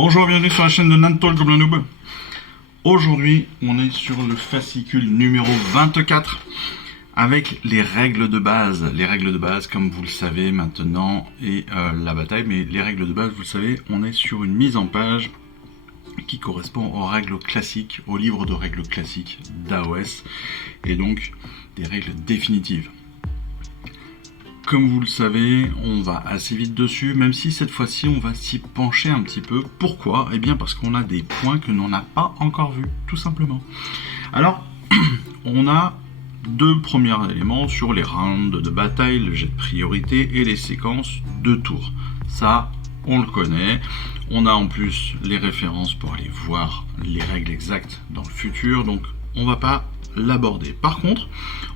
Bonjour, bienvenue sur la chaîne de Nantol comme le noob. Aujourd'hui, on est sur le fascicule numéro 24 avec les règles de base. Les règles de base, comme vous le savez maintenant, et la bataille. Mais les règles de base, vous le savez, on est sur une mise en page qui correspond aux règles classiques, au livre de règles classiques d'AOS, et donc des règles définitives. Comme vous le savez, on va assez vite dessus, même si cette fois-ci on va s'y pencher un petit peu. Pourquoi ? Eh bien parce qu'on a des points que l'on n'a pas encore vus, tout simplement. Alors, on a deux premiers éléments sur les rounds de bataille, le jet de priorité et les séquences de tours. Ça, on le connaît. On a en plus les références pour aller voir les règles exactes dans le futur, donc on va pas l'aborder. Par contre,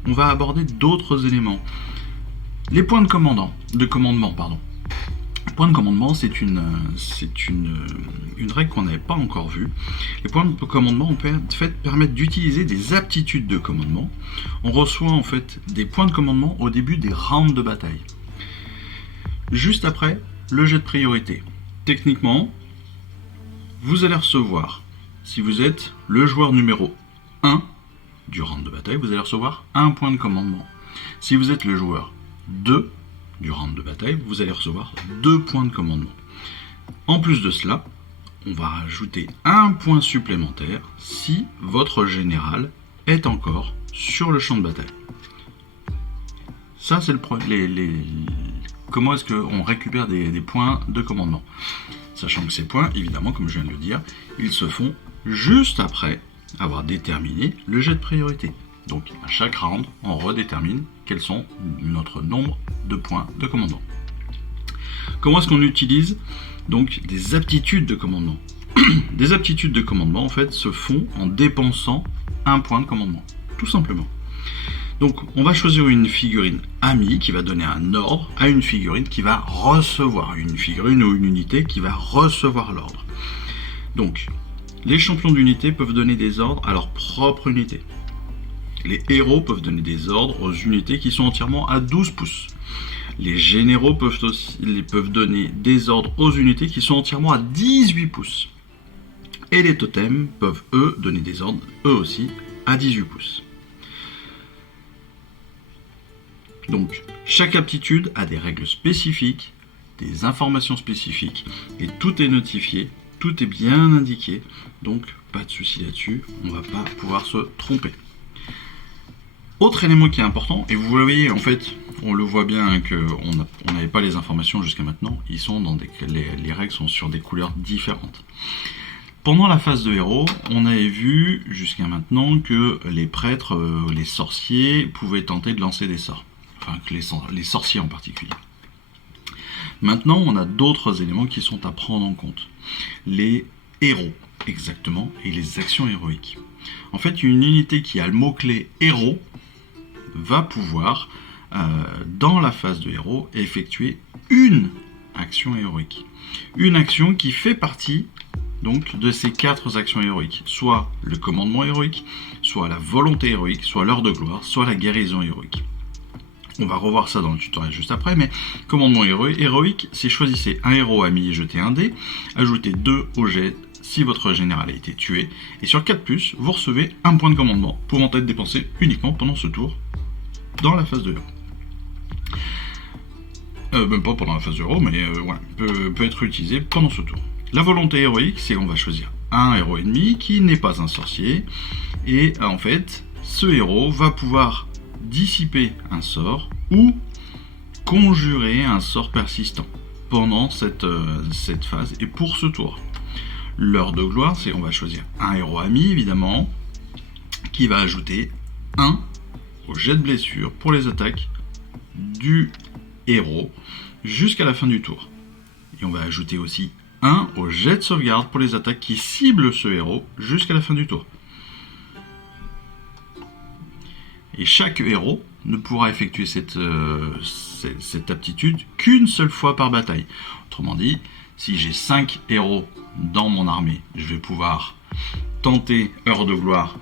on va aborder d'autres éléments. Les points de commandement. Point de commandement, c'est une règle qu'on n'avait pas encore vue. Les points de commandement en fait, permettent d'utiliser des aptitudes de commandement. On reçoit en fait des points de commandement au début des rounds de bataille. Juste après, le jet de priorité. Techniquement, vous allez recevoir, si vous êtes le joueur numéro 1 du round de bataille, vous allez recevoir un point de commandement. Si vous êtes le joueur 2 du round de bataille, vous allez recevoir 2 points de commandement. En plus de cela, on va rajouter un point supplémentaire si votre général est encore sur le champ de bataille. Ça, c'est comment est-ce qu'on récupère des points de commandement. Sachant que ces points, évidemment, comme je viens de le dire, ils se font juste après avoir déterminé le jet de priorité. Donc à chaque round, on redétermine quels sont notre nombre de points de commandement. Comment est-ce qu'on utilise donc des aptitudes de commandement? Des aptitudes de commandement en fait se font en dépensant un point de commandement, tout simplement. Donc on va choisir une figurine amie qui va donner un ordre à une figurine qui va recevoir, une figurine ou une unité qui va recevoir l'ordre. Donc les champions d'unité peuvent donner des ordres à leur propre unité. Les héros peuvent donner des ordres aux unités qui sont entièrement à 12 pouces. Les généraux peuvent donner des ordres aux unités qui sont entièrement à 18 pouces. Et les totems peuvent, eux, donner des ordres, eux aussi, à 18 pouces. Donc, chaque aptitude a des règles spécifiques, des informations spécifiques, et tout est notifié, tout est bien indiqué, donc pas de souci là-dessus, on ne va pas pouvoir se tromper. Autre élément qui est important, et vous voyez en fait, on le voit bien qu'on n'avait pas les informations jusqu'à maintenant, ils sont dans les règles sont sur des couleurs différentes. Pendant la phase de héros, on avait vu jusqu'à maintenant que les prêtres, les sorciers, pouvaient tenter de lancer des sorts. Enfin, que les sorciers en particulier. Maintenant, on a d'autres éléments qui sont à prendre en compte. Les héros, exactement, et les actions héroïques. En fait, une unité qui a le mot-clé héros va pouvoir, dans la phase de héros, effectuer une action héroïque. Une action qui fait partie donc de ces 4 actions héroïques. Soit le commandement héroïque, soit la volonté héroïque, soit l'heure de gloire, soit la guérison héroïque. On va revoir ça dans le tutoriel juste après, mais commandement héroïque, c'est choisissez un héros ami et jetez un dé, ajoutez 2 au jet si votre général a été tué, et sur 4 plus, vous recevez un point de commandement, pouvant être dépensé uniquement pendant ce tour, dans la phase de héros. Même pas pendant la phase de héros, mais voilà, peut être utilisé pendant ce tour. La volonté héroïque, c'est on va choisir un héros ennemi qui n'est pas un sorcier, et en fait, ce héros va pouvoir dissiper un sort ou conjurer un sort persistant pendant cette phase et pour ce tour. L'heure de gloire, c'est on va choisir un héros ami évidemment qui va ajouter 1 au jet de blessure pour les attaques du héros jusqu'à la fin du tour. Et on va ajouter aussi 1 au jet de sauvegarde pour les attaques qui ciblent ce héros jusqu'à la fin du tour. Et chaque héros ne pourra effectuer cette aptitude qu'une seule fois par bataille. Autrement dit, si j'ai 5 héros dans mon armée, je vais pouvoir tenter heure de gloire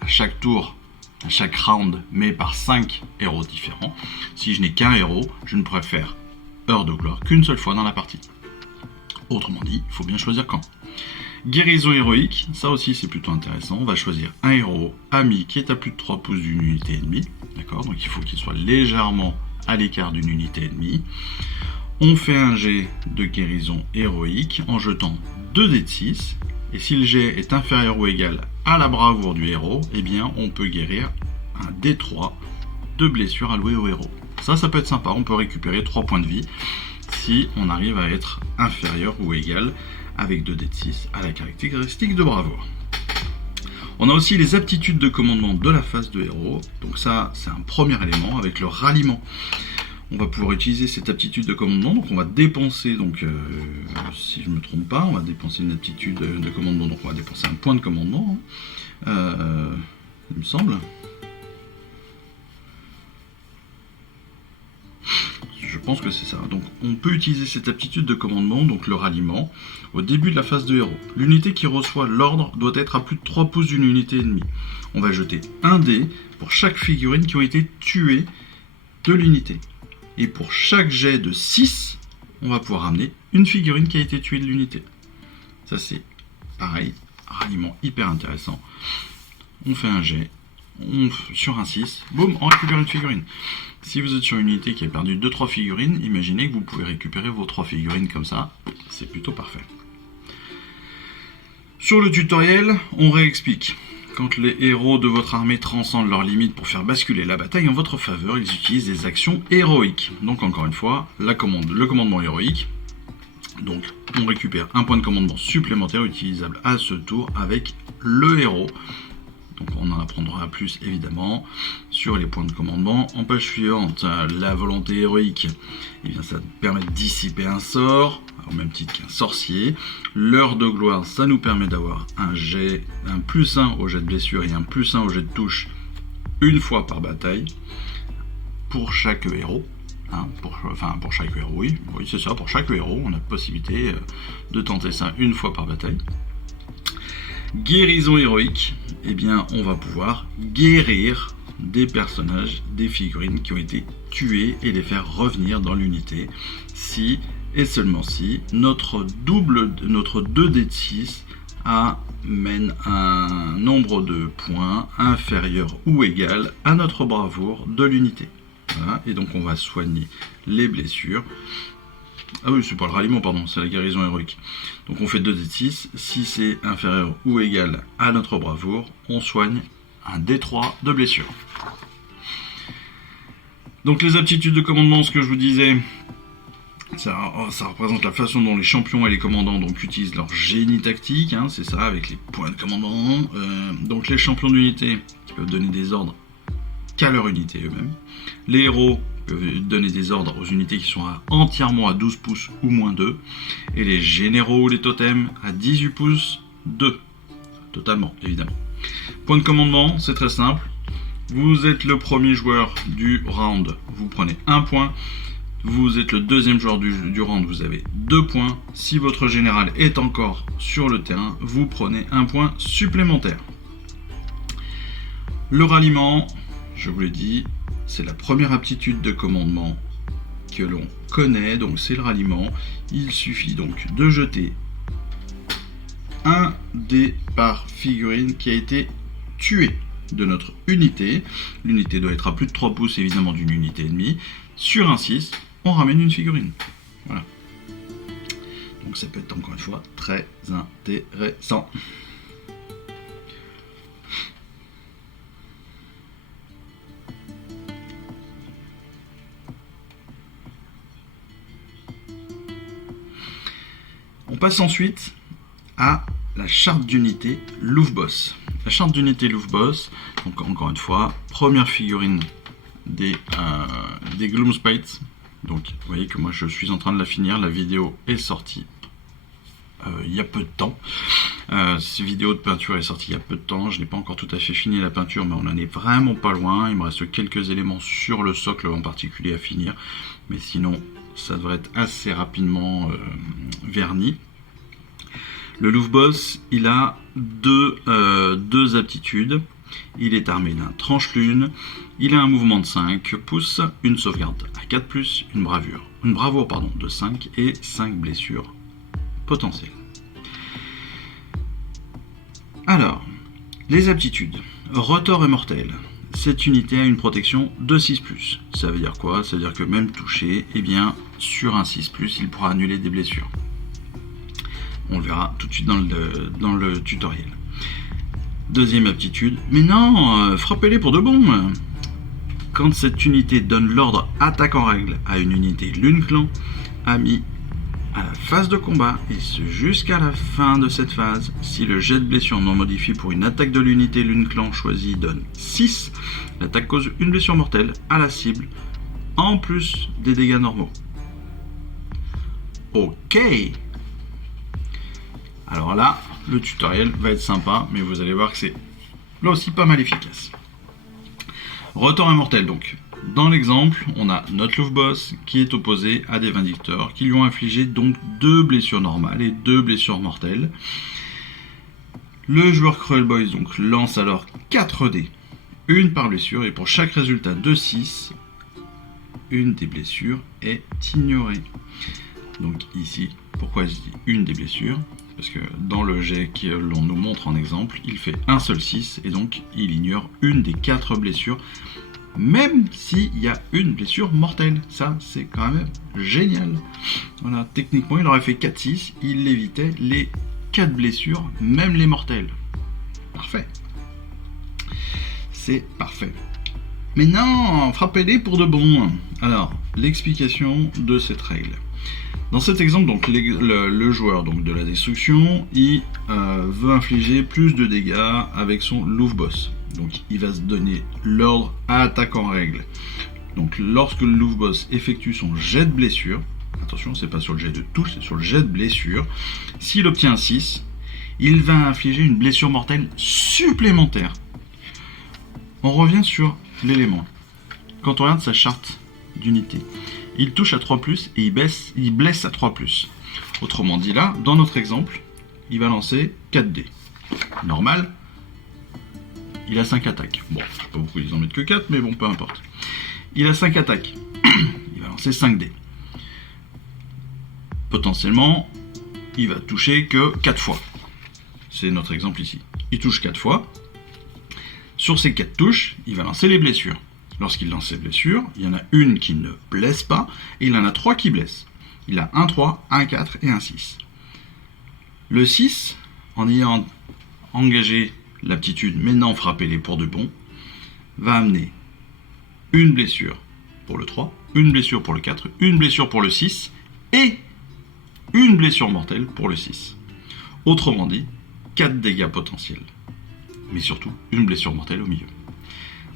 à chaque tour, à chaque round, mais par 5 héros différents. Si je n'ai qu'un héros, je ne pourrai faire heure de gloire qu'une seule fois dans la partie. Autrement dit, il faut bien choisir quand. Guérison héroïque, ça aussi c'est plutôt intéressant. On va choisir un héros ami qui est à plus de 3 pouces d'une unité ennemie. D'accord, donc il faut qu'il soit légèrement à l'écart d'une unité ennemie. On fait un jet de guérison héroïque en jetant 2 dés de 6. Et si le jet est inférieur ou égal à la bravoure du héros, eh bien on peut guérir un D3 de blessures allouées au héros. Ça peut être sympa, on peut récupérer 3 points de vie si on arrive à être inférieur ou égal avec 2 dés de 6 à la caractéristique de bravoure. On a aussi les aptitudes de commandement de la phase de héros. Donc ça, c'est un premier élément avec le ralliement. On va pouvoir utiliser cette aptitude de commandement. Donc on va dépenser, si je ne me trompe pas, on va dépenser une aptitude de commandement. Donc on va dépenser un point de commandement, il me semble. Je pense que c'est ça. Donc on peut utiliser cette aptitude de commandement, donc le ralliement, au début de la phase de héros. L'unité qui reçoit l'ordre doit être à plus de 3 pouces d'une unité ennemie. On va jeter un dé pour chaque figurine qui ont été tuées de l'unité. Et pour chaque jet de 6, on va pouvoir ramener une figurine qui a été tuée de l'unité. Ça c'est pareil, ralliement hyper intéressant. On fait un jet, sur un 6, boum, on récupère une figurine. Si vous êtes sur une unité qui a perdu 2-3 figurines, imaginez que vous pouvez récupérer vos 3 figurines comme ça, c'est plutôt parfait. Sur le tutoriel, on réexplique. Quand les héros de votre armée transcendent leurs limites pour faire basculer la bataille en votre faveur, ils utilisent des actions héroïques. Donc encore une fois, le commandement héroïque. Donc on récupère un point de commandement supplémentaire utilisable à ce tour avec le héros. Donc on en apprendra plus évidemment sur les points de commandement. En page suivante, la volonté héroïque, eh bien, ça permet de dissiper un sort, au même titre qu'un sorcier. L'heure de gloire, ça nous permet d'avoir un +1 au jet de blessure et un +1 au jet de touche une fois par bataille pour chaque héros. Pour chaque héros, oui c'est ça, pour chaque héros, on a la possibilité de tenter ça une fois par bataille. Guérison héroïque, eh bien on va pouvoir guérir des personnages, des figurines qui ont été tuées et les faire revenir dans l'unité si et seulement si notre 2D de 6 amène un nombre de points inférieur ou égal à notre bravoure de l'unité. Voilà, et donc on va soigner les blessures. Ah oui, c'est pas le ralliement, pardon, c'est la guérison héroïque. Donc on fait 2 dés de 6, si c'est inférieur ou égal à notre bravoure, on soigne un D3 de blessure. Donc les aptitudes de commandement, ce que je vous disais, ça représente la façon dont les champions et les commandants donc, utilisent leur génie tactique, c'est ça, avec les points de commandement. Donc les champions d'unité qui peuvent donner des ordres qu'à leur unité eux-mêmes. Les héros peuvent donner des ordres aux unités qui sont entièrement à 12 pouces ou moins 2. Et les généraux ou les totems à 18 pouces 2. Totalement, évidemment. Point de commandement, c'est très simple. Vous êtes le premier joueur du round, vous prenez 1 point. Vous êtes le deuxième joueur du round, vous avez 2 points. Si votre général est encore sur le terrain, vous prenez 1 point supplémentaire. Le ralliement, je vous l'ai dit, c'est la première aptitude de commandement que l'on connaît, donc c'est le ralliement. Il suffit donc de jeter un dé par figurine qui a été tuée de notre unité. L'unité doit être à plus de 3 pouces évidemment d'une unité ennemie. Sur un 6, on ramène une figurine. Voilà. Donc ça peut être encore une fois très intéressant. On passe ensuite à la charte d'unité Louvboss. La charte d'unité Louvboss, donc encore une fois, première figurine des Gloomspites. Donc vous voyez que moi je suis en train de la finir, la vidéo est sortie il y a peu de temps. Cette vidéo de peinture est sortie il y a peu de temps, je n'ai pas encore tout à fait fini la peinture, mais on en est vraiment pas loin. Il me reste quelques éléments sur le socle en particulier à finir, mais sinon ça devrait être assez rapidement verni. Le Louvboss, il a deux aptitudes. Il est armé d'un tranche-lune, il a un mouvement de 5 pouces, une sauvegarde à 4+, une bravoure de 5 et 5 blessures potentiels. Alors, les aptitudes. Rotor est mortel. Cette unité a une protection de 6+. Ça veut dire quoi? Ça veut dire que même touché, eh bien, sur un 6+, il pourra annuler des blessures. On le verra tout de suite dans le tutoriel. Deuxième aptitude. Mais non, frappez-les pour de bon. Quand cette unité donne l'ordre attaque en règle à une unité Lune Clan, ami à la phase de combat et ce jusqu'à la fin de cette phase, si le jet de blessure non modifié pour une attaque de l'unité Lune Clan choisie donne 6, l'attaque cause une blessure mortelle à la cible, en plus des dégâts normaux. Ok. Alors là, le tutoriel va être sympa, mais vous allez voir que c'est là aussi pas mal efficace. Rotor immortel donc. Dans l'exemple, on a notre Louvre Boss qui est opposé à des Vindicteurs qui lui ont infligé donc 2 blessures normales et 2 blessures mortelles. Le joueur Cruel Boys donc lance alors 4 dés, une par blessure, et pour chaque résultat de 6, une des blessures est ignorée. Donc ici, pourquoi je dis une des blessures? Parce que dans le jet que l'on nous montre en exemple, il fait un seul 6 et donc il ignore une des 4 blessures, même s'il y a une blessure mortelle. Ça, c'est quand même génial. Voilà, techniquement, il aurait fait 4-6, il évitait les 4 blessures, même les mortelles. Parfait. C'est parfait. Mais non, frappez-les pour de bon. Alors, l'explication de cette règle. Dans cet exemple, donc, le joueur donc, de la destruction, il veut infliger plus de dégâts avec son Louvre Boss. Donc il va se donner l'ordre à attaque en règle. Donc lorsque le Louvre Boss effectue son jet de blessure, attention, c'est pas sur le jet de touche, c'est sur le jet de blessure, s'il obtient 6, il va infliger une blessure mortelle supplémentaire. On revient sur l'élément. Quand on regarde sa charte d'unité, il touche à 3+, et il blesse à 3+. Autrement dit là, dans notre exemple, il va lancer 4 dés. Normal. Il a 5 attaques. Bon, je sais pas pourquoi ils en mettent que 4, mais bon, peu importe. Il a 5 attaques. Il va lancer 5 dés. Potentiellement, il va toucher que 4 fois. C'est notre exemple ici. Il touche 4 fois. Sur ces 4 touches, il va lancer les blessures. Lorsqu'il lance ses blessures, il y en a une qui ne blesse pas, et il en a 3 qui blessent. Il a un 3, un 4 et un 6. Le 6, en ayant engagé l'aptitude maintenant frappez-les pour de bon, va amener une blessure pour le 3, une blessure pour le 4, une blessure pour le 6 et une blessure mortelle pour le 6. Autrement dit, 4 dégâts potentiels. Mais surtout, une blessure mortelle au milieu.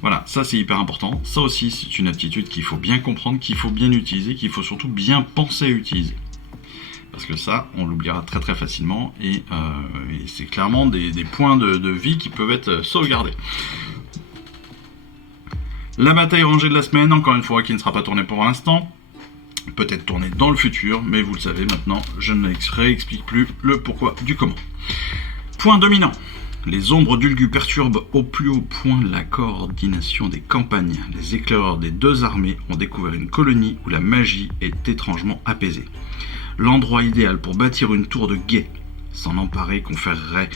Voilà, ça c'est hyper important. Ça aussi, c'est une aptitude qu'il faut bien comprendre, qu'il faut bien utiliser, qu'il faut surtout bien penser à utiliser. Parce que ça, on l'oubliera très très facilement et c'est clairement des points de vie qui peuvent être sauvegardés. La bataille rangée de la semaine, encore une fois, qui ne sera pas tournée pour l'instant. Peut-être tournée dans le futur, mais vous le savez maintenant, je ne réexplique plus le pourquoi du comment. Point dominant. Les ombres d'Ulgu perturbent au plus haut point la coordination des campagnes. Les éclaireurs des deux armées ont découvert une colonie où la magie est étrangement apaisée. L'endroit idéal pour bâtir une tour de guet. S'en emparer conférerait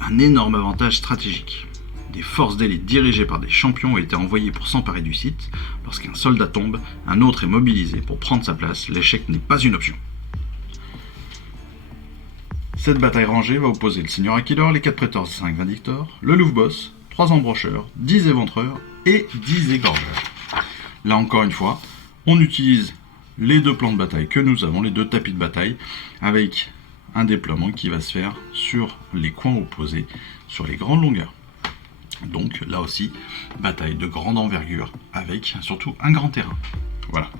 un énorme avantage stratégique. Des forces d'élite dirigées par des champions ont été envoyées pour s'emparer du site. Lorsqu'un soldat tombe, un autre est mobilisé pour prendre sa place. L'échec n'est pas une option. Cette bataille rangée va opposer le Seigneur Aquilor, les 4 prétors et 5 Vindictors, le Louvre Boss, 3 embrocheurs, 10 éventreurs et 10 égorgeurs. Là encore une fois, on utilise les 2 plans de bataille que nous avons, les 2 tapis de bataille, avec un déploiement qui va se faire sur les coins opposés, sur les grandes longueurs. Donc là aussi, bataille de grande envergure, avec surtout un grand terrain. Voilà.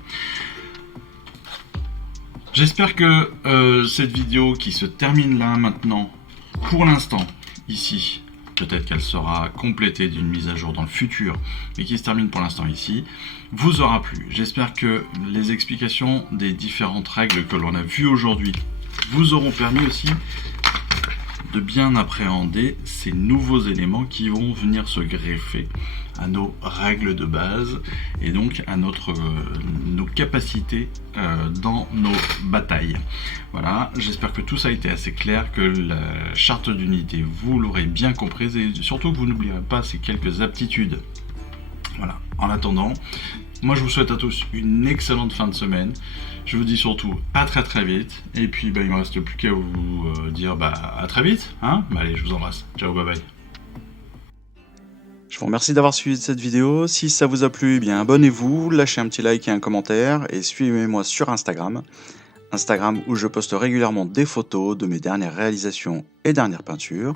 J'espère que cette vidéo qui se termine là maintenant, pour l'instant, ici, peut-être qu'elle sera complétée d'une mise à jour dans le futur, mais qui se termine pour l'instant ici, vous aura plu. J'espère que les explications des différentes règles que l'on a vues aujourd'hui vous auront permis aussi de bien appréhender ces nouveaux éléments qui vont venir se greffer à nos règles de base et donc à nos capacités dans nos batailles. Voilà, j'espère que tout ça a été assez clair, que la charte d'unité vous l'aurez bien comprise et surtout que vous n'oublierez pas ces quelques aptitudes. Voilà, en attendant, moi je vous souhaite à tous une excellente fin de semaine. Je vous dis surtout à très vite. Et puis il me reste plus qu'à vous dire à très vite. Hein, allez, je vous embrasse. Ciao, bye bye. Je vous remercie d'avoir suivi cette vidéo. Si ça vous a plu, eh bien abonnez-vous, lâchez un petit like et un commentaire et suivez-moi sur Instagram. Instagram où je poste régulièrement des photos de mes dernières réalisations et dernières peintures.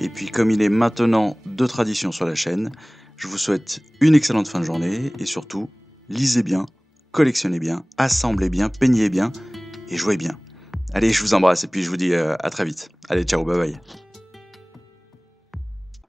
Et puis comme il est maintenant de tradition sur la chaîne, je vous souhaite une excellente fin de journée et surtout, lisez bien, collectionnez bien, assemblez bien, peignez bien et jouez bien. Allez, je vous embrasse et puis je vous dis à très vite. Allez, ciao, bye bye.